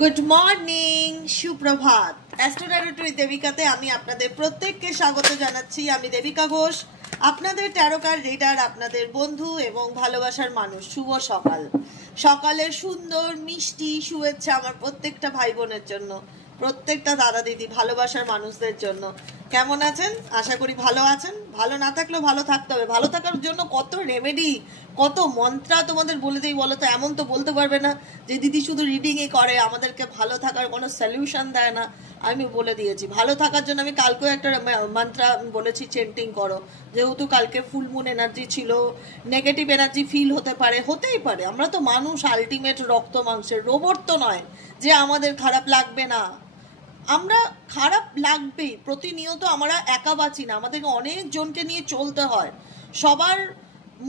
Good morning, সুপ্রভাত। অ্যাস্ট্রোটারোটরি দেবিকাতে আমি আপনাদের প্রত্যেককে স্বাগত জানাচ্ছি। আমি দেবিকা ঘোষ, আপনাদের ট্যারোকার রিডার, আপনাদের বন্ধু এবং ভালোবাসার মানুষ। শুভ সকাল। সকালের সুন্দর মিষ্টি শুভেচ্ছা আমার প্রত্যেকটা ভাই বোনের জন্য, প্রত্যেকটা দাদা দিদি, ভালোবাসার মানুষদের জন্য। কেমন আছেন? আশা করি ভালো আছেন। ভালো না থাকলেও ভালো থাকতে হবে। ভালো থাকার জন্য কত রেমেডি, কত মন্ত্রা তোমাদের বলে দিই বলো তো। এমন তো বলতে পারবে না যে দিদি শুধু রিডিংই করে, আমাদেরকে ভালো থাকার কোনো সলিউশন দেয় না। আমি বলে দিয়েছি ভালো থাকার জন্য। আমি কালকেও একটা মন্ত্রা বলেছি, চেন্টিং করো। যেহেতু কালকে ফুল মুন এনার্জি ছিল, নেগেটিভ এনার্জি ফিল হতে পারে, হতেই পারে। আমরা তো মানুষ, আলটিমেট রক্ত মাংসের, রোবট তো নয় যে আমাদের খারাপ লাগবে না। আমরা খারাপ লাগবেই, প্রতিনিয়ত আমরা একা বাঁচি না, আমাদেরকে অনেক জনকে নিয়ে চলতে হয়। সবার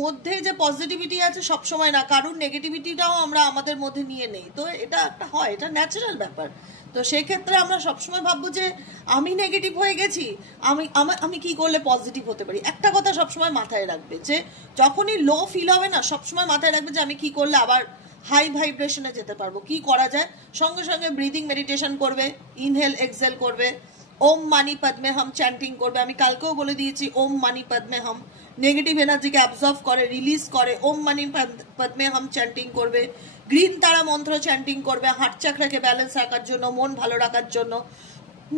মধ্যে যে পজিটিভিটি আছে সবসময় না, কারণ নেগেটিভিটিটাও আমরা আমাদের মধ্যে নিয়ে নেই। তো এটা একটা হয়, এটা ন্যাচারাল ব্যাপার। তো সেক্ষেত্রে আমরা সবসময় ভাববো যে আমি নেগেটিভ হয়ে গেছি, আমি কি করলে পজিটিভ হতে পারি। একটা কথা সবসময় মাথায় রাখবে যে যখনই লো ফিল হবে না, সবসময় মাথায় রাখবে যে আমি কি করলে আবার হাই ভাইব্রেশনে যেতে পারবো। কি করা যায়? সঙ্গে সঙ্গে ব্রিদিং মেডিটেশন করবে, ইনহেল এক্সহেল করবে, ওম মানি পদ্মে হাম চ্যান্টিং করবে। আমি কালকেও বলে দিয়েছি, ওম মানি পদ্মে হাম নেগেটিভ এনার্জিকে অ্যাবজর্ব করে, রিলিজ করে। ওম মানি পদ্মে হাম চ্যান্টিং করবে, গ্রিন তারা মন্ত্র চ্যান্টিং করবে, হার্ট চাকরাকে ব্যালেন্স রাখার জন্য, মন ভালো রাখার জন্য।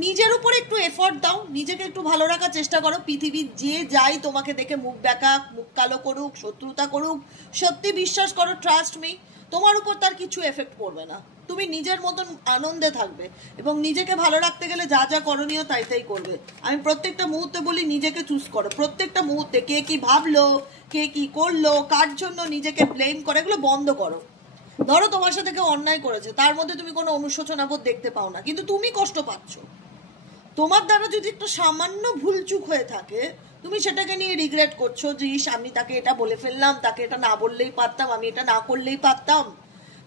নিজের উপরে একটু এফর্ট দাও, নিজেকে একটু ভালো রাখার চেষ্টা করো। পৃথিবীর যে যাই তোমাকে দেখে মুখ ব্যাকা, মুখ কালো করুক, শত্রুতা করুক, সত্যি বিশ্বাস করো, ট্রাস্ট মি, তোমার উপর তার কিছু এফেক্ট পড়বে না। তুমি নিজের মতন আনন্দে থাকবে এবং নিজেকে ভালো রাখতে গেলে যা যা করণীয় তাই তাই করবে। আমি প্রত্যেকটা মুহূর্তে বলি নিজেকে চুজ করো। প্রত্যেকটা মুহূর্তে কে কি ভাবলো, কে কি করলো, কার জন্য নিজেকে ব্লেম করে, এগুলো বন্ধ করো। ধরো তোমার সাথে কেউ অন্যায় করেছে, তার মধ্যে তুমি কোনো অনুশোচনাবোধ দেখতে পাও না, কিন্তু তুমি কষ্ট পাচ্ছ। তোমার দ্বারা যদি একটা সামান্য ভুলচুক হয়ে থাকে, তুমি সেটাকে নিয়ে রিগ্রেট করছো যে আমি তাকে এটা বলে ফেললাম, তাকে এটা না বললেই পারতাম, আমি এটা না করলেই পারতাম।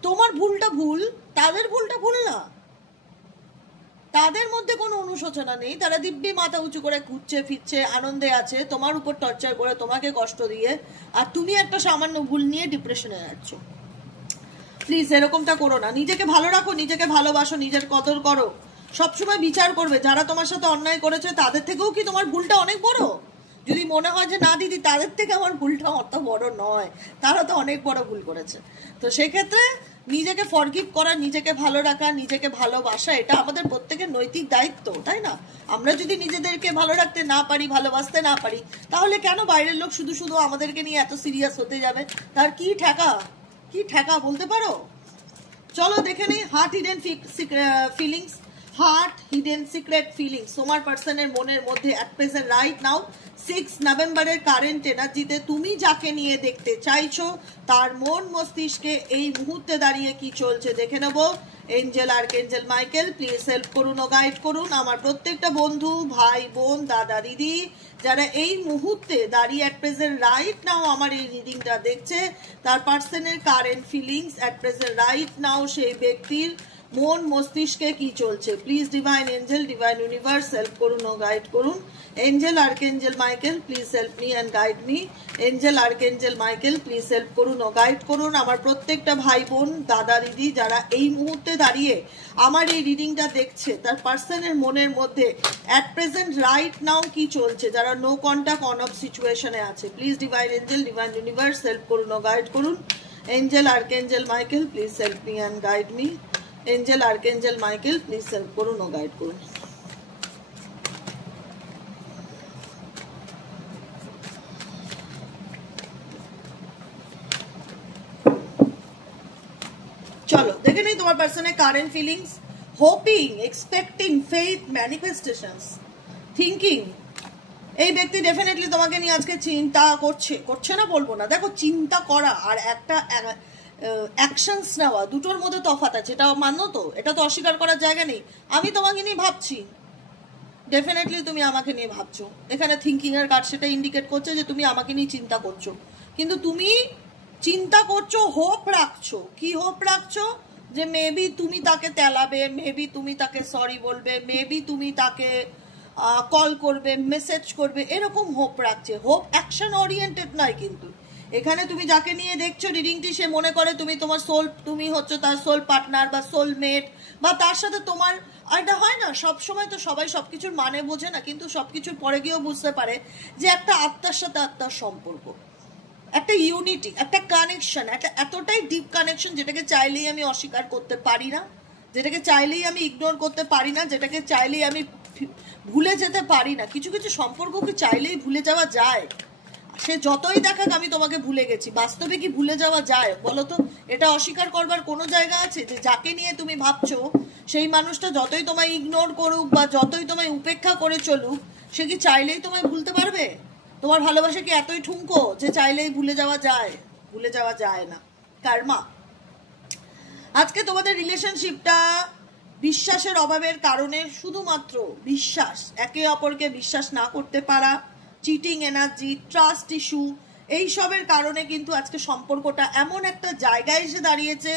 তোমার ভুলটা ভুল, তাদের ভুলটা ভুল না। তাদের মধ্যে কোনো অনুশোচনা নেই, তারা দিব্যি মাথা উঁচু করে ঘুরছে ফিরছে, আনন্দে আছে, তোমার উপর টর্চার করে, তোমাকে কষ্ট দিয়ে, আর তুমি একটা সামান্য ভুল নিয়ে ডিপ্রেশনে যাচ্ছ। প্লিজ এরকমটা করো না। নিজেকে ভালো রাখো, নিজেকে ভালোবাসো, নিজের কদর করো। সবসময় বিচার করবে যারা তোমার সাথে অন্যায় করেছে তাদের থেকেও কি তোমার ভুলটা অনেক বড়? যদি মনে হয় যে না দিদি তাদের থেকে আমার ভুলটা অত বড় নয়, তারা তো অনেক বড় ভুল করেছে, তো সেক্ষেত্রে নিজেকে ফরগিভ করা, নিজেকে ভালো রাখা, নিজেকে ভালোবাসা, এটা আমাদের প্রত্যেকের নৈতিক দায়িত্ব, তাই না? আমরা যদি নিজেদেরকে ভালো রাখতে না পারি, ভালোবাসতে না পারি, তাহলে কেন বাইরের লোক শুধু শুধু আমাদেরকে নিয়ে এত সিরিয়াস হতে যাবে? তার কি ঠেকা, কি ঠেকা বলতে পারো? চলো দেখে নেই heart hidden feelings. Heart hidden secret feelings তোমার পার্সনের মনের মধ্যে অ্যাট প্রেজেন্ট রাইট নাও 6 নভেম্বরের কারেন্ট এনার্জিতে তুমি যাকে নিয়ে দেখতে চাইছো তার মন মস্তিষ্কে এই মুহূর্তে দাঁড়িয়ে কি চলছে দেখে নেব। Angel archangel Michael please help করুন ও গাইড করুন আমার প্রত্যেকটা বন্ধু, ভাই বোন, দাদা দিদি যারা এই মুহূর্তে দাঁড়িয়ে অ্যাট প্রেজেন্ট রাইট নাও আমার এই রিডিংটা দেখছে, তার পার্সনের current feelings at present right now, সেই ব্যক্তির মন মস্তিষ্কে কি চলছে। Please divine angel, divine universe help করুন ও গাইড করুন। Angel archangel Michael please help me and guide me. Angel archangel Michael please help করুন ও গাইড করুন আমার প্রত্যেকটা ভাই বোন, দাদা দিদি যারা এই মুহূর্তে দাঁড়িয়ে আমার এই রিডিংটা দেখছে, তার পার্সনের মনের মধ্যে অ্যাট প্রেজেন্ট রাইট নাও কি চলছে, যারা নো কন্টাক্ট অন অফ সিচুয়েশনে আছে। Please divine angel, divine universe help করুন ও গাইড করুন। Angel archangel Michael please help me and guide me. Angel archangel Michael please help করুন ও গাইড করুন। চলো দেখে নেই তোমার পার্সনের current feelings. Hoping, expecting, faith, manifestations, thinking. এই ব্যক্তি ডেফিনেটলি তোমাকে নিয়ে আজকে চিন্তা করছে, করছে না বলবো না। দেখো, চিন্তা করা আর একটা অ্যাকশনস নেওয়া, দুটোর মধ্যে তফাৎ আছে, এটা মানো তো, এটা তো অস্বীকার করার জায়গা নেই। আমি তোমাকে নিয়ে ভাবছি, ডেফিনেটলি তুমি আমাকে নিয়ে ভাবছো। এখানে থিঙ্কিং এর কার্ড সেটা ইন্ডিকেট করছে যে তুমি আমাকে নিয়ে চিন্তা করছো, কিন্তু তুমি চিন্তা করছো, হোপ রাখছো। কি হোপ রাখছো? যে মেবি তুমি তাকে তেলাবে, মেবি তুমি তাকে সরি বলবে, মেবি তুমি তাকে কল করবে, মেসেজ করবে, এরকম হোপ রাখছে। হোপ অ্যাকশন ওরিয়েন্টেড নয়, কিন্তু এখানে তুমি যাকে নিয়ে দেখছো রিডিংটি, সে মনে করে তুমি তোমার সোল, তুমি হচ্ছে তার সোল পার্টনার বা সোলমেট, বা তার সাথে তোমার, এটা হয় না সব সময় তো সবাই সবকিছুর মানে বোঝে না, কিন্তু সবকিছুর পরে গিয়েও বুঝতে পারে যে একটা আত্মার সাথে আত্মার সম্পর্ক, একটা ইউনিটি, একটা কানেকশন, একটা এতটাই ডিপ কানেকশন যেটাকে চাইলেই আমি অস্বীকার করতে পারি না, যেটাকে চাইলেই আমি ইগনোর করতে পারি না, যেটাকে চাইলেই আমি ভুলে যেতে পারি না। কিছু কিছু সম্পর্ককে চাইলেই ভুলে যাওয়া যায়, সে যতই দেখাক আমি তোমাকে ভুলে গেছি, বাস্তবে কি ভুলে যাওয়া যায় বলো তো? এটা অস্বীকার করবার কোনো জায়গা আছে যে যাকে নিয়ে তুমি ভাবছো সেই মানুষটা যতই তোমায় ইগনোর করুক বা যতই তোমায় উপেক্ষা করে চলুক, সে কি চাইলেই তোমায় ভুলতে পারবে? তোমার ভালোবাসা কি এতই ঠুনকো যে চাইলেই ভুলে যাওয়া যায়? ভুলে যাওয়া যায় না। কার্মা, আজকে তোমাদের রিলেশনশিপটা বিশ্বাসের অভাবের কারণে, শুধুমাত্র বিশ্বাস, একে অপরকে বিশ্বাস না করতে পারা, চিটিং এনার্জি, ট্রাস্ট ইস্যু, এইসবের কারণে কিন্তু আজকে সম্পর্কটা এমন একটা জায়গায় এসে দাঁড়িয়েছে,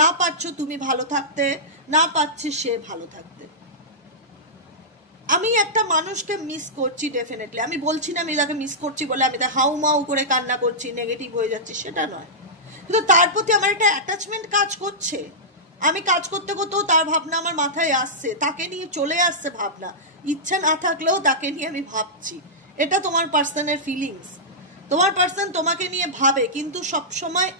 না পাচ্ছ তুমি ভালো থাকতে, না পাচ্ছে সে ভালো থাকতে। আমি একটা মানুষকে মিস করছি ডেফিনেটলি, আমি বলছি না আমি তাকে মিস করছি বলে আমি তাকে হাউ মাউ করে কান্না করছি, নেগেটিভ হয়ে যাচ্ছি, সেটা নয়, কিন্তু তার প্রতি আমার একটা অ্যাটাচমেন্ট কাজ করছে। আমি কাজ করতে করতেও তার ভাবনা আমার মাথায় আসছে, তাকে নিয়ে চলে আসছে ভাবনা, ইচ্ছা না থাকলেও তাকে নিয়ে আমি ভাবছি। এটা তোমার পার্সনের ফিলিংস, তোমার পার্সন তোমাকে নিয়ে ভাবে, কিন্তু সবসময়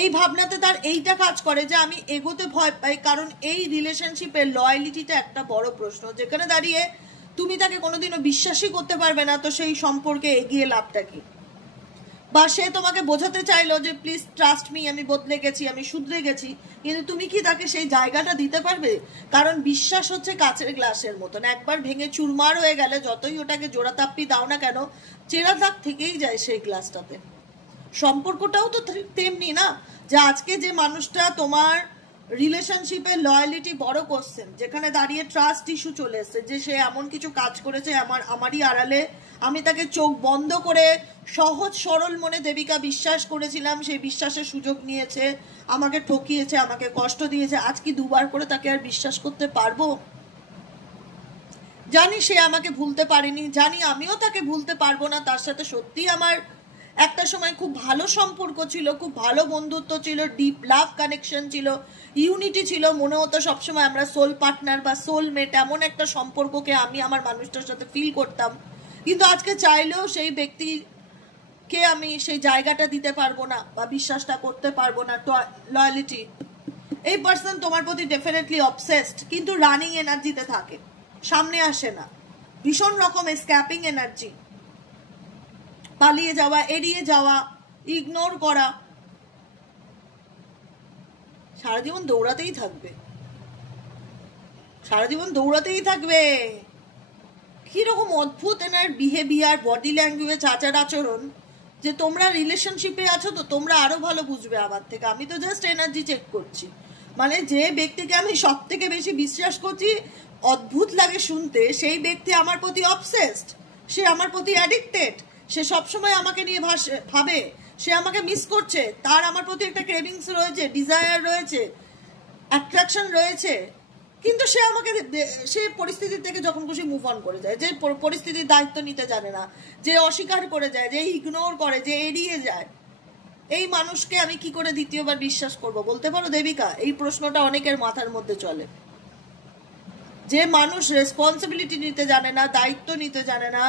এই ভাবনাতে তার এইটা কাজ করে যে আমি এগোতে ভয় পাই, কারণ এই রিলেশনশিপের লয়ালিটিটা একটা বড় প্রশ্ন, যেখানে দাঁড়িয়ে তুমি তাকে কোনোদিনও বিশ্বাসই করতে পারবে না, তো সেই সম্পর্কে এগিয়ে লাভটা কি? বা সে তোমাকে বোঝাতে চাইলো যে প্লিজ ট্রাস্ট মি, আমি বদলে গেছি, আমি শুধরে গেছি, কিন্তু তুমি কি তাকে সেই জায়গাটা দিতে পারবে? কারণ বিশ্বাস হচ্ছে কাচের গ্লাসের মতন, একবার ভেঙে চুরমার হয়ে গেলে যতই ওটাকে জোড়া তাপ্পি দাও না কেন, চেরা দাগ থেকেই যায় সেই গ্লাসটাতে। সম্পর্কটাও তো তেমনি না, যে আজকে যে মানুষটা তোমার রিলেশনশিপের লয়ালিটি বড় কোশ্চেন, যেখানে দাঁড়িয়ে ট্রাস্ট ইস্যু চলে এসছে, যে সে এমন কিছু কাজ করেছে আমারই আড়ালে, আমি তাকে চোখ বন্ধ করে সহজ সরল মনে দেবিকা বিশ্বাস করেছিলাম, সেই বিশ্বাসের সুযোগ নিয়েছে, আমাকে ঠকিয়েছে, আমাকে কষ্ট দিয়েছে, আজ কি দুবার করে তাকে আর বিশ্বাস করতে পারবো? জানি সে আমাকে ভুলতে পারেনি, জানি আমিও তাকে ভুলতে পারবো না, তার সাথে সত্যি আমার একটা সময় খুব ভালো সম্পর্ক ছিল, খুব ভালো বন্ধুত্ব ছিল, ডিপ লাভ কানেকশন ছিল, ইউনিটি ছিল, মনে হতো সবসময় আমরা সোল পার্টনার বা সোলমেট, এমন একটা সম্পর্ককে আমি আমার মানুষটার সাথে ফিল করতাম। কিন্তু আজকে চাইলেও সেই ব্যক্তিকে আমি সেই জায়গাটা দিতে পারবো না বা বিশ্বাসটা করতে পারবো না, লয়ালিটি। এই পার্সন তোমার প্রতি ডেফিনেটলি অবসেসড, কিন্তু রানিং এনার্জিতে থাকে, সামনে আসে না, ভীষণ রকম স্ক্যাপিং এনার্জি, পালিয়ে যাওয়া, এড়িয়ে যাওয়া, ইগনোর করা, সারা জীবন দৌড়াতেই থাকবে, সারা জীবন দৌড়াতেই থাকবে। কিরকম অদ্ভুত এনার বিহেভিয়ার, বডি ল্যাঙ্গুয়েজ, আচার আচরণ, যে তোমরা রিলেশনশিপে আছো তো তোমরা আরো ভালো বুঝবে আমার থেকে, আমি তো জাস্ট এনার্জি চেক করছি। মানে যে ব্যক্তিকে আমি সব থেকে বেশি বিশ্বাস করছি, অদ্ভুত লাগে শুনতে, সেই ব্যক্তি আমার প্রতি অবসেসড, সে আমার প্রতি অ্যাডিক্টেড, সে সবসময় আমাকে নিয়ে ভাবে, সে আমাকে মিস করছে, তার আমার প্রতি একটা ক্রেভিংস রয়েছে, ডিজায়ার রয়েছে, অ্যাট্রাকশন রয়েছে, কিন্তু সে আমাকে, সে পরিস্থিতির থেকে যখন খুশি মুভ অন করে যায়, যে পরিস্থিতির দায়িত্ব নিতে জানে না, যে অস্বীকার করে যায়, যে ইগনোর করে, যে এড়িয়ে যায়, এই মানুষকে আমি কি করে দ্বিতীয়বার বিশ্বাস করব বলতে পারো দেবিকা? এই প্রশ্নটা অনেকের মাথার মধ্যে চলে। যে মানুষ রেসপন্সিবিলিটি নিতে জানে না, দায়িত্ব নিতে জানে না,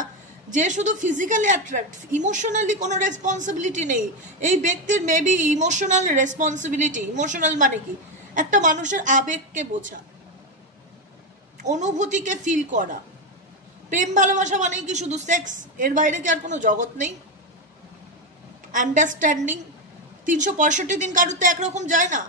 যে শুধু ফিজিক্যালি অ্যাট্রাক্ট, ইমোশনালি কোনো রেসপন্সিবিলিটি নেই, এই ব্যক্তির মেবি ইমোশনাল রেসপন্সিবিলিটি। ইমোশনাল মানে কি? একটা মানুষের আবেগকে বোঝা, অনুভূতিকে ফিল করা। প্রেম ভালোবাসা মানে কি শুধু সেক্স? এর বাইরে কি আর কোনো জগৎ নেই? আন্ডারস্ট্যান্ডিং 365 দিন কারোর তো একরকম যায় না।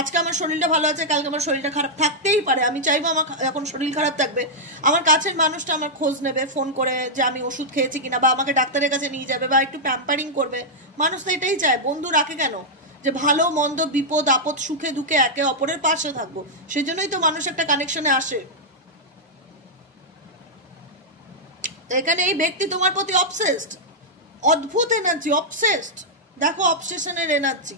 আজকে আমার শরীরটা ভালো আছে, কালকে আমার শরীরটা খারাপ থাকতেই পারে, আমি চাইবো আমার এখন শরীর খারাপ থাকবে, আমার কাছের মানুষটা আমার খোঁজ নেবে ফোন করে যে আমি ওষুধ খেয়েছি কিনা, বা আমাকে ডাক্তারের কাছে নিয়ে যাবে, বা একটু প্যাম্পারিং করবে। মানুষ তো এটাই চায়। বন্ধু রাখে কেন? যে ভালো মন্দ, বিপদ আপদ, সুখে দুঃখে একে অপরের পাশে থাকবো, সেজন্যই তো মানুষ একটা কানেকশনে আসে। এখানে এই ব্যক্তি তোমার প্রতি অবসেসড, অদ্ভুত এনার্জি, অবসেসড। দেখো অবসেশনের এনার্জি,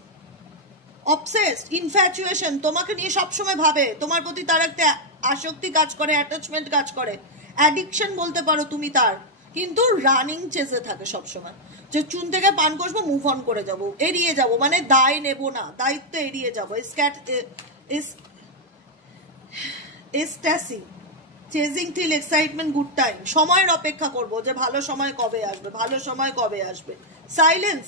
অবসেসড, ইনফ্যাচুয়েশন, তোমাকে নিয়ে সবসময় ভাবে, তোমার প্রতি তার একটা আসক্তি কাজ করে, অ্যাটাচমেন্ট কাজ করে, অ্যাডিকশন বলতে পারো তুমি তার। কিন্তু রানিং চেসে থাকে সবসময়, যে চুন থেকে পান কষবো, মুভ অন করে যাব, এড়িয়ে যাব, মানে দায় নেব না, দায়িত্ব এড়িয়ে যাবো। Chasing till excitement good time, সময়ের অপেক্ষা করব যে ভালো সময় কবে আসবে, ভালো সময় কবে আসবে। সাইলেন্স,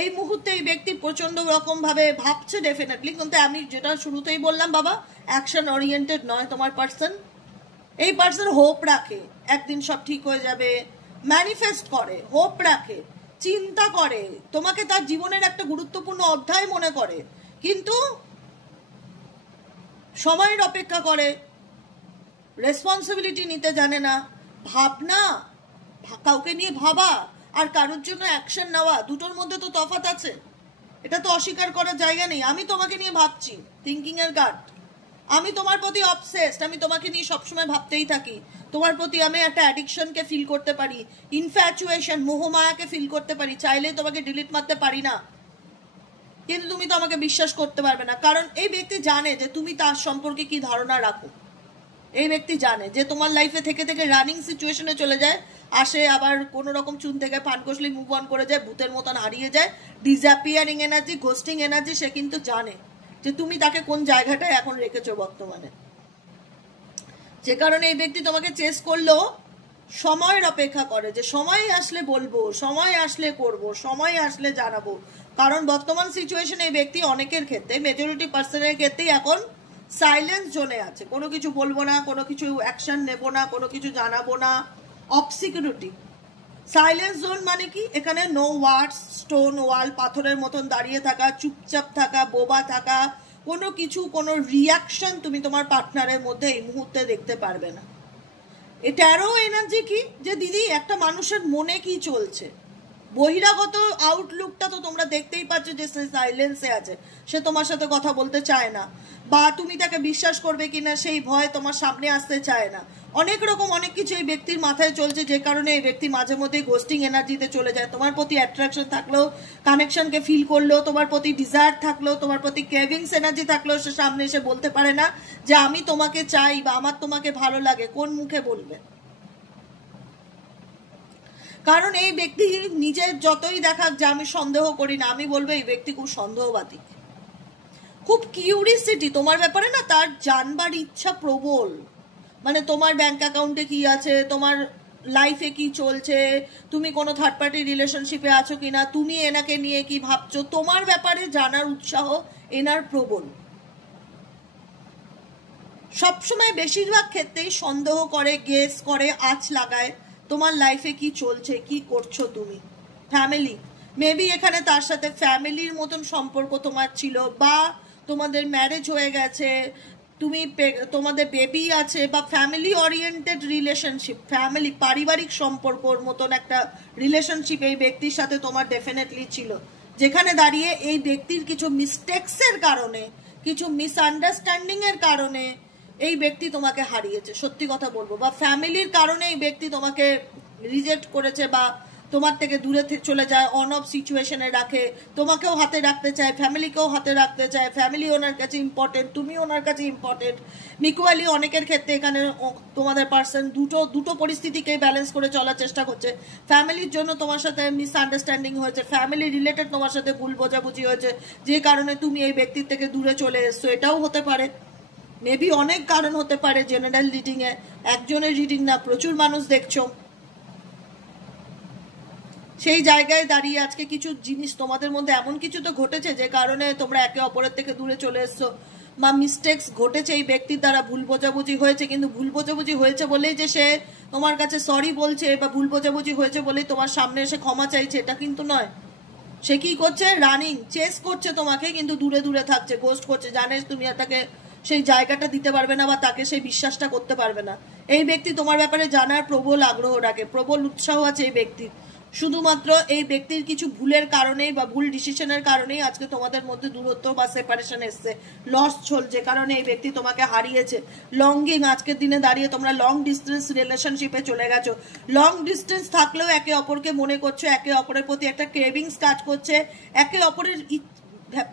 এই মুহূর্তে এই ব্যক্তি প্রচন্ড রকম ভাবে ভাবছে ডেফিনেটলি, কিন্তু আমি যেটা শুরুতেই বললাম বাবা, অ্যাকশন ওরিয়েন্টেড নয় তোমার পার্সন। এই পার্সন হোপ রাখে একদিন সব ঠিক হয়ে যাবে, ম্যানিফেস্ট করে, হোপ রাখে, চিন্তা করে, তোমাকে তার জীবনের একটা গুরুত্বপূর্ণ অধ্যায় মনে করে, কিন্তু সময়ের অপেক্ষা করে, রেসপন্সিবিলিটি নিতে জানে না। ভাবনা, কাউকে নিয়ে ভাবা আর কারোর জন্য অ্যাকশন নেওয়া, দুটোর মধ্যে তো তফাৎ আছে, এটা তো অস্বীকার করার জায়গা নেই। আমি তোমাকে নিয়ে ভাবছি, থিঙ্কিং এর গার্ড, আমি তোমার প্রতি অবসেসড, আমি তোমাকে নিয়ে সবসময় ভাবতেই থাকি, তোমার প্রতি আমি একটা অ্যাডিকশনকে ফিল করতে পারি, ইনফ্যাচুয়েশন, মোহমায়াকে ফিল করতে পারি, চাইলেই তোমাকে ডিলিট মারতে পারি না, কিন্তু তুমি তো আমাকে বিশ্বাস করতে পারবে না। কারণ এই ব্যক্তি জানে যে তুমি তার সম্পর্কে কি ধারণা রাখো, এই ব্যক্তি জানে যে তোমার লাইফে থেকে থেকে রানিং সিচুয়েশনে চলে যায়, আসে, আবার কোনো রকম চুন থেকে পান কষলে মুভ অন করে যায়, ভূতের মতন হারিয়ে যায়, ডিসঅ্যাপিয়ারিং এনার্জি, ঘোস্টিং এনার্জি। সে কিন্তু জানে যে তুমি তাকে কোন জায়গাটায় এখন রেখেছো বর্তমানে, যে কারণে এই ব্যক্তি তোমাকে চেস করলেও সময়ের অপেক্ষা করে, যে সময় আসলে বলবো, সময় আসলে করব, সময় আসলে জানাবো। কারণ বর্তমান সিচুয়েশনে এই ব্যক্তি অনেকের ক্ষেত্রে, মেজরিটি পার্সনের ক্ষেত্রেই এখন সাইলেন্স জোনে আছে, কোনো কিছু বলবো না, কোনো কিছু অ্যাকশন নেব না, কোনো কিছু জানাবো না, অবসিকিউরিটি। সাইলেন্স জোন মানে কি, এখানে নো ওয়ার্ডস, স্টোন ওয়াল, পাথরের মতন দাঁড়িয়ে থাকা, চুপচাপ থাকা, বোবা থাকা, কোনো কিছু, কোনো রিয়াকশন তুমি তোমার পার্টনারের মধ্যে এই মুহূর্তে দেখতে পারবে না। এটারও এনার্জি কি, যে দিদি একটা মানুষের মনে কি চলছে, বহিরাগত আউটলুকটা তো তোমরা দেখতেই পাচ্ছ যে সে সাইলেন্সে আছে, সে তোমার সাথে কথা বলতে চায় না, বা তুমি তাকে বিশ্বাস করবে কিনা সেই ভয় তোমার সামনে আসতে চায় না। অনেক রকম অনেক কিছু এই ব্যক্তির মাথায় চলছে, যে কারণে এই ব্যক্তি মাঝে মধ্যে গোস্টিং এনার্জিতে চলে যায়। তোমার প্রতি অ্যাট্রাকশন থাকলেও, কানেকশনকে ফিল করলেও, তোমার প্রতি ডিজায়ার থাকলেও, তোমার প্রতি ক্রেভিংস এনার্জি থাকলেও, সে সামনে এসে বলতে পারে না যে আমি তোমাকে চাই বা আমার তোমাকে ভালো লাগে। কোন মুখে বলবে? কারণ এই ব্যক্তি নিজের যতই দেখাক যে আমি সন্দেহ করি না, আমি বলবো এই ব্যক্তি খুব সন্দেহবাদী, খুব কিউরিসিটি তোমার ব্যাপারে না, তার জানবার ইচ্ছা প্রবল। মানে তোমার ব্যাংক অ্যাকাউন্টে কি আছে, তোমার লাইফে কি চলছে, তুমি কোনো থার্ড পার্টি রিলেশনশিপে আছো কিনা, তুমি এনাকে নিয়ে কি ভাবছো, তোমার ব্যাপারে জানার উৎসাহ এনার প্রবল। সবসময় বেশিরভাগ ক্ষেত্রেই সন্দেহ করে, গেস করে, আঁচ লাগায় তোমার লাইফে কি চলছে, কি করছো তুমি। ফ্যামিলি, মেবি এখানে তার সাথে ফ্যামিলির মতন সম্পর্ক তোমার ছিল, বা তোমাদের ম্যারেজ হয়ে গেছে, তুমি তোমাদের বেবি আছে, বা ফ্যামিলি ওরিয়েন্টেড রিলেশনশিপ, ফ্যামিলি পারিবারিক সম্পর্কর মতন একটা রিলেশনশিপ এই ব্যক্তির সাথে তোমার ডেফিনেটলি ছিল, যেখানে দাঁড়িয়ে এই ব্যক্তির কিছু মিস্টেক্সের কারণে, কিছু মিসআন্ডারস্ট্যান্ডিং এর কারণে এই ব্যক্তি তোমাকে হারিয়েছে, সত্যি কথা বলবো, বা ফ্যামিলির কারণে এই ব্যক্তি তোমাকে রিজেক্ট করেছে, বা তোমার থেকে দূরে চলে যায়, অন অফ সিচুয়েশনে রাখে, তোমাকেও হাতে রাখতে চায়, ফ্যামিলিকেও হাতে রাখতে চায়, ফ্যামিলি ওনার কাছে ইম্পর্টেন্ট, তুমি ওনার কাছে ইম্পর্টেন্ট। মিকুয়ালি অনেকের ক্ষেত্রে এখানে তোমাদের পার্সন দুটো পরিস্থিতিকেই ব্যালেন্স করে চলার চেষ্টা করছে। ফ্যামিলির জন্য তোমার সাথে মিসআন্ডারস্ট্যান্ডিং হয়েছে, ফ্যামিলি রিলেটেড তোমার সাথে ভুল বোঝাবুঝি হয়েছে, যে কারণে তুমি এই ব্যক্তির থেকে দূরে চলে এসছো, এটাও হতে পারে। মেবি অনেক কারণ হতে পারে, জেনারেল রিডিং এ একজনের রিডিং না, প্রচুর মানুষ দেখছো। সেই জায়গায় দাঁড়িয়ে আজকে কিছু জিনিস তোমাদের মধ্যে এমন কিছু তো ঘটেছে, যে কারণে তোমরা একে অপরের থেকে দূরে চলে এসছো, বা মিস্টেক্স ঘটেছে এই ব্যক্তির দ্বারা, ভুল বোঝাবুঝি হয়েছে, কিন্তু ভুল বোঝাবুঝি হয়েছে বলেই যে সে তোমার কাছে সরি বলছে, বা ভুল বোঝাবুঝি হয়েছে বলেই তোমার সামনে এসে ক্ষমা চাইছে, এটা কিন্তু নয়। সে কি করছে, রানিং চেস করছে তোমাকে, কিন্তু দূরে দূরে থাকছে, গোস্ট করছে, জানে তুমি তাকে সেই জায়গাটা দিতে পারবে না, বা তাকে সেই বিশ্বাসটা করতে পারবে না। এই ব্যক্তি তোমার ব্যাপারে জানার প্রবল আগ্রহ রাখে, প্রবল উৎসাহ আছে এই ব্যক্তির, শুধুমাত্র এই ব্যক্তির কিছু ভুলের কারণেই বা ভুল ডিসিশনের কারণেই আজকে তোমাদের মধ্যে দূরত্ব বা সেপারেশন এসছে, লস চলছে, কারণে এই ব্যক্তি তোমাকে হারিয়েছে। লঙ্গিং, আজকের দিনে দাঁড়িয়ে তোমরা লং ডিস্টেন্স রিলেশনশিপে চলে গেছো, লং ডিস্টেন্স থাকলেও একে অপরকে মনে করছো, একে অপরের প্রতি একটা ক্রেভিংস কাজ করছে, একে অপরের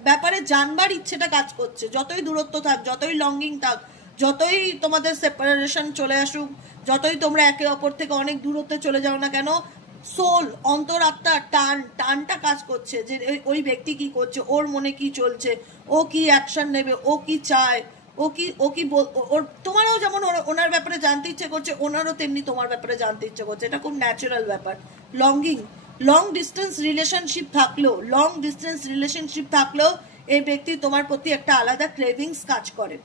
ব্যাপারে জানবার ইচ্ছেটা কাজ করছে। যতই দূরত্ব থাক, যতই লঙ্গিং থাক, যতই তোমাদের সেপারেশন চলে আসুক, যতই তোমরা একে অপর থেকে অনেক দূরত্বে চলে যাও না কেন, সোল, অন্তরাত্মা, টানটা কাজ করছে যে ওই ব্যক্তি কি করছে, ওর মনে কি চলছে, ও কি অ্যাকশন নেবে, ও কি চায়, ও কি ওর, তোমারও যেমন ওনার ব্যাপারে জানতে ইচ্ছে করছে, ওনারও তেমনি তোমার ব্যাপারে জানতে ইচ্ছে করছে। এটা খুব ন্যাচারাল ব্যাপার। লং ডিস্টেন্স রিলেশনশিপ থাকলেও এই ব্যক্তি তোমার প্রতি একটা আলাদা ক্রেভিংস কাজ করে,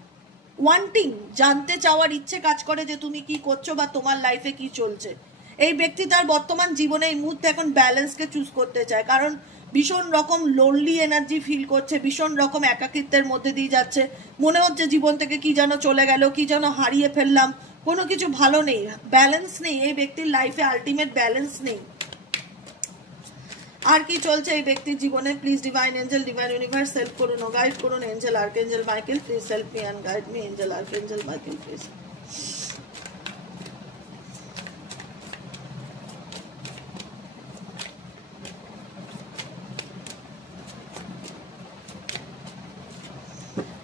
ওয়ান্টিং, জানতে চাওয়ার ইচ্ছে কাজ করে যে তুমি কি করছো বা তোমার লাইফে কি চলছে। এই ব্যক্তি তার বর্তমান জীবনে এই মুহূর্তে এখন ব্যালেন্সকে চুজ করতে চায়, কারণ ভীষণ রকম লোনলি এনার্জি ফিল করছে, ভীষণ রকম একাকিত্বের মধ্যে দিয়ে যাচ্ছে, মনে হচ্ছে জীবন থেকে কি যেন চলে গেল, কি যেন হারিয়ে ফেললাম, কোনো কিছু ভালো নেই, ব্যালেন্স নেই এই ব্যক্তির লাইফে, আলটিমেট ব্যালেন্স নেই। আর কি চলছে এই ব্যক্তির জীবনে? Please divine angel, divine universe help করুন ও গাইড করুন। Angel archangel Michael, please help me and guide me. Angel archangel Michael, please.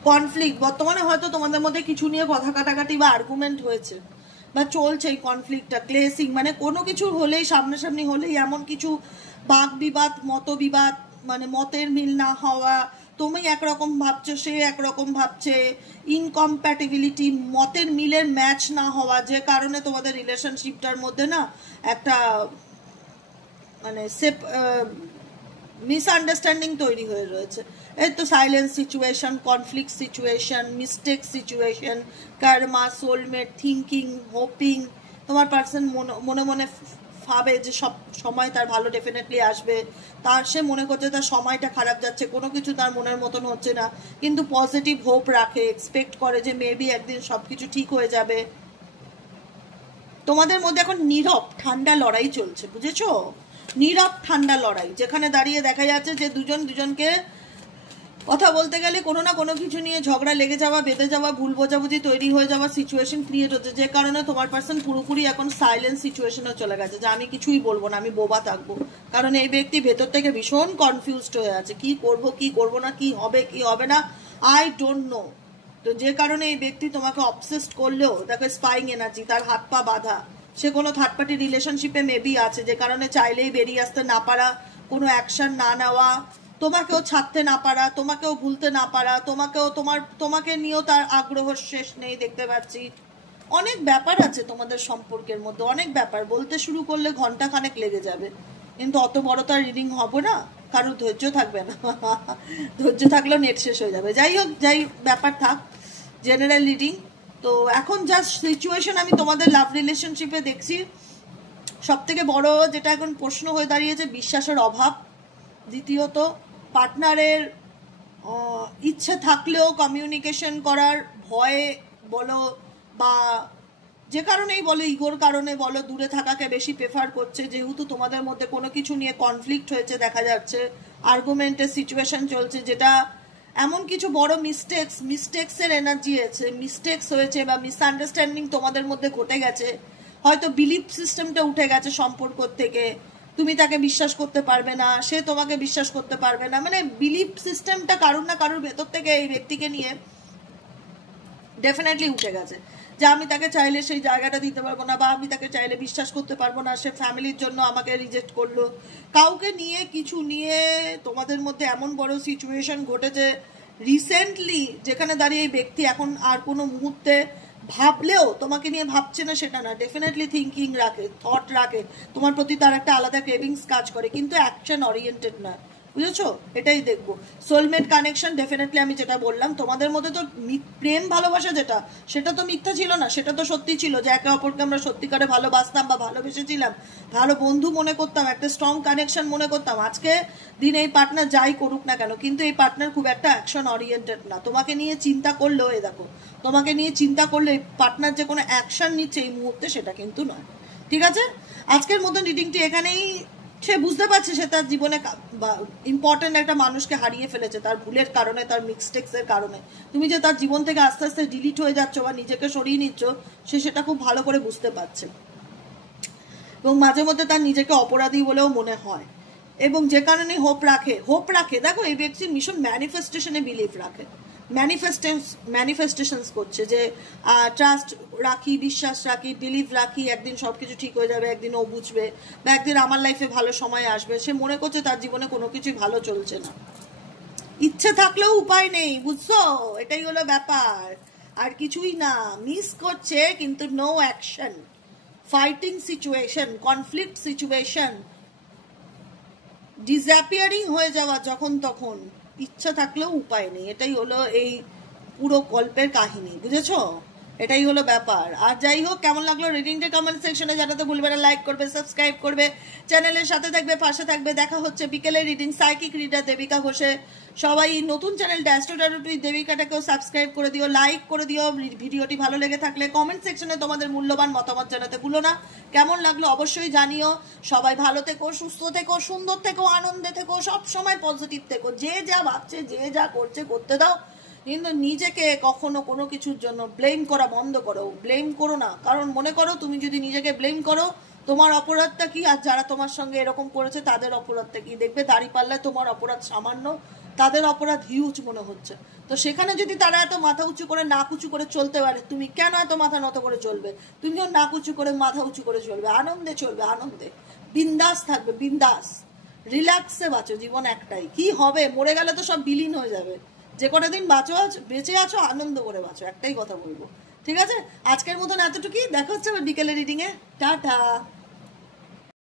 Conflict, বর্তমানে হয়তো তোমাদের মধ্যে কিছু নিয়ে কথা কাটাকাটি বা আর্গুমেন্ট হয়েছে বা চলছে এই কনফ্লিক্টটা, ক্লেসিং, মানে কোনো কিছু হলেই, সামনাসামনি হলেই এমন কিছু বাক বিবাদ, মতবিবাদ, মানে মতের মিল না হওয়া, তুমি একরকম ভাবছো, সে একরকম ভাবছে, ইনকম্প্যাটিবিলিটি, মতের মিলের ম্যাচ না হওয়া, যে কারণে তোমাদের রিলেশনশিপটার মধ্যে না একটা মানে মিসআন্ডারস্ট্যান্ডিং তৈরি হয়ে রয়েছে। এই তো silence situation, conflict situation, mistake situation, karma, soulmate, thinking, hoping. তোমার পার্সন মনে মনে ভাবে যে সব সময় তার ভালো ডেফিনেটলি আসবে, তার সে মনে করছে তার সময়টা খারাপ যাচ্ছে, কোনো কিছু তার মনের মতন হচ্ছে না, কিন্তু পজিটিভ হোপ রাখে, এক্সপেক্ট করে যে মেবি একদিন সবকিছু ঠিক হয়ে যাবে। তোমাদের মধ্যে এখন নীরব ঠান্ডা লড়াই চলছে, বুঝেছো? নীরব ঠান্ডা লড়াই, যেখানে দাঁড়িয়ে দেখা যাচ্ছে যে দুজনকে কথা বলতে গেলে কোনো না কোনো কিছু নিয়ে ঝগড়া লেগে যাওয়া, বেঁধে যাওয়া, ভুল বোঝাবুঝি তৈরি হয়ে যাওয়া, সিচুয়েশন ক্রিয়েট হচ্ছে, যে কারণে তোমার পার্সন পুরোপুরি এখন সাইলেন্স সিচুয়েশনে চলে গেছে, যে আমি কিছুই বলবো না, আমি বোবা থাকবো। কারণ এই ব্যক্তি ভেতর থেকে ভীষণ কনফিউজড হয়ে আছে, কি করব না, কি হবে না, আই ডোন্ট নো। তো যে কারণে এই ব্যক্তি তোমাকে অবসেসড করলেও, দেখো স্পাইং এনার্জি, তার হাত পা বাঁধা, সে কোনো থার্ড পার্টি রিলেশনশিপে মেবি আছে, যে কারণে চাইলেই বেরিয়ে আসতে না পারা, কোনো অ্যাকশন না নেওয়া, তোমাকেও ছাড়তে না পারা, তোমাকেও ভুলতে না পারা, তোমাকে নিয়েও তার আগ্রহ শেষ নেই দেখতে পাচ্ছি। অনেক ব্যাপার আছে তোমাদের সম্পর্কের মধ্যে, অনেক ব্যাপার, বলতে শুরু করলে ঘন্টা খানেক লেগে যাবে, কিন্তু অত বড় তার রিডিং হবে না, কারোর ধৈর্য থাকবে না। ধৈর্য থাকলেও নেট শেষ হয়ে যাবে। যাই হোক, যাই ব্যাপার থাক, জেনারেল রিডিং। তো এখন জাস্ট সিচুয়েশন আমি তোমাদের লাভ রিলেশনশিপে দেখছি, সব থেকে বড় যেটা এখন প্রশ্ন হয়ে দাঁড়িয়েছে, বিশ্বাসের অভাব। দ্বিতীয়ত, পার্টনারের ইচ্ছে থাকলেও কমিউনিকেশন করার ভয়ে বলো বা যে কারণেই বলো, ইগোর কারণে বলো, দূরে থাকাকে বেশি প্রেফার করছে, যেহেতু তোমাদের মধ্যে কোনো কিছু নিয়ে কনফ্লিক্ট হয়েছে দেখা যাচ্ছে, আর্গুমেন্টের সিচুয়েশন চলছে, যেটা এমন কিছু বড় মিস্টেক্সের এনার্জি আছে, মিস্টেক্স হয়েছে বা মিসআন্ডারস্ট্যান্ডিং তোমাদের মধ্যে ঘটে গেছে, হয়তো বিলিফ সিস্টেমটা উঠে গেছে সম্পর্ক থেকে, তুমি তাকে বিশ্বাস করতে পারবে না, সে তোমাকে বিশ্বাস করতে পারবে না, মানে বিলিফ সিস্টেমটা কারুর না কারুর ভেতর থেকে এই ব্যক্তিকে নিয়ে ডেফিনেটলি উঠে গেছে, যে আমি তাকে চাইলে সেই জায়গাটা দিতে পারবো না, বা আমি তাকে চাইলে বিশ্বাস করতে পারবো না, সে ফ্যামিলির জন্য আমাকে রিজেক্ট করলো, কাউকে নিয়ে কিছু নিয়ে তোমাদের মধ্যে এমন বড় সিচুয়েশন ঘটেছে রিসেন্টলি, যেখানে দাঁড়িয়ে এই ব্যক্তি এখন আর কোনো মুহূর্তে ভাবলেও তোমাকে নিয়ে ভাবছে না সেটা না, ডেফিনেটলি থিঙ্কিং রাখে, থট রাখে, তোমার প্রতি তার একটা আলাদা ক্রেভিংস কাজ করে, কিন্তু অ্যাকশন ওরিয়েন্টেড না, বুঝেছো? এটাই দেখবো। সোলমেট কানেকশন, ডেফিনেটলি আমি যেটা বললাম, তোমাদের মধ্যে তো প্রেম ভালোবাসা যেটা, সেটা তো মিথ্যা ছিল না, সেটা তো সত্যি ছিল, যে একে অপরকে আমরা সত্যিকারে ভালোবাসতাম বা ভালোবেসেছিলাম, ভালো বন্ধু মনে করতাম, একটা স্ট্রং কানেকশন মনে করতাম। আজকে দিনে এই পার্টনার যাই করুক না কেন, কিন্তু এই পার্টনার খুব একটা অ্যাকশন ওরিয়েন্টেড না, তোমাকে নিয়ে চিন্তা করলেও, এ দেখো, তোমাকে নিয়ে চিন্তা করলে পার্টনার যে কোনো অ্যাকশন নিচ্ছে এই মুহূর্তে, সেটা কিন্তু নয়। ঠিক আছে, আজকের মতন রিডিংটি এখানেই। সে বুঝতে পারছে সে তার জীবনে ইম্পর্টেন্ট একটা মানুষকে হারিয়ে ফেলেছে, তার ভুলের কারণে, তার মিস্টেক্সের কারণে। তুমি যে তার জীবন থেকে আস্তে আস্তে ডিলিট হয়ে যাচ্ছ বা নিজেকে সরিয়ে নিচ্ছ, সে সেটা খুব ভালো করে বুঝতে পারছে, এবং মাঝে মধ্যে তার নিজেকে অপরাধী বলেও মনে হয়, এবং যে কারণে হোপ রাখে। দেখো, এই ব্যক্তি ভীষণ ম্যানিফেস্টেশনে বিলিভ রাখে, ম্যানিফেস্টেশনস করছে যে ট্রাস্ট রাখি, বিশ্বাস রাখি, বিলিভ রাখি, একদিন সব কিছু ঠিক হয়ে যাবে, একদিন ও বুঝবে, বা একদিন আমার লাইফে ভালো সময় আসবে। সে মনে করছে তার জীবনে কোনো কিছুই ভালো চলছে না। ইচ্ছে থাকলেও উপায় নেই, বুঝছো? এটাই হলো ব্যাপার, আর কিছুই না। মিস করছে কিন্তু no action, fighting situation, conflict situation, disappearing হয়ে যাওয়া যখন তখন, ইচ্ছা থাকলেও উপায় নেই। এটাই হলো এই পুরো গল্পের কাহিনী, বুঝেছো? এটাই হলো ব্যাপার। আর যাই হোক, কেমন লাগলো রিডিংটা কমেন্ট সেকশনে জানাতে ভুলবে না। লাইক করবে, সাবস্ক্রাইব করবে, চ্যানেলের সাথে থাকবে, পাশে থাকবে। দেখা হচ্ছে বিকেলে রিডিং সাইকিক রিডার দেবিকা ঘোষে। সবাই নতুন চ্যানেল অ্যাস্ট্রো ট্যারোট উইথ দেবিকাটাকেও সাবস্ক্রাইব করে দিও, লাইক করে দিও। ভিডিওটি ভালো লেগে থাকলে কমেন্ট সেকশনে তোমাদের মূল্যবান মতামত জানাতে ভুলো না। কেমন লাগলো অবশ্যই জানিও। সবাই ভালো থেকো, সুস্থ থেকো, সুন্দর থেকো, আনন্দে থেকো, সব সময় পজিটিভ থেকো। যে যা ভাবছে, যে যা করছে করতে দাও, কিন্তু নিজেকে কখনো কোনো কিছুর জন্য ব্লেম করা বন্ধ করো। ব্লেম করো না, কারণ মনে করো তুমি যদি নিজেকে ব্লেম করো, তোমার অপরাধটা কি, আর যারা তোমার সঙ্গে এরকম করেছে তাদের অপরাধটা কি। দেখবে দাঁড়িপাল্লায় তোমার অপরাধ সামান্য, তাদের অপরাধ হিউজ মনে হচ্ছে। তো সেখানে যদি তারা এত মাথা উঁচু করে নাক উঁচু করে চলতে পারে, তুমি কেন এত মাথা নত করে চলবে? তুমিও নাক উঁচু করে মাথা উঁচু করে চলবে, আনন্দে চলবে, আনন্দে বিন্দাস থাকবে, বিন্দাস রিল্যাক্সে বাঁচো। জীবন একটাই, কি হবে? মরে গেলে তো সব বিলীন হয়ে যাবে। যে কটা দিন বেঁচে আছো আনন্দ করে বাঁচো, একটাই কথা বলবো। ঠিক আছে, আজকের মতন এতটুকুই। দেখা হচ্ছে আবার বিকেলে রিডিংয়ে। টাটা।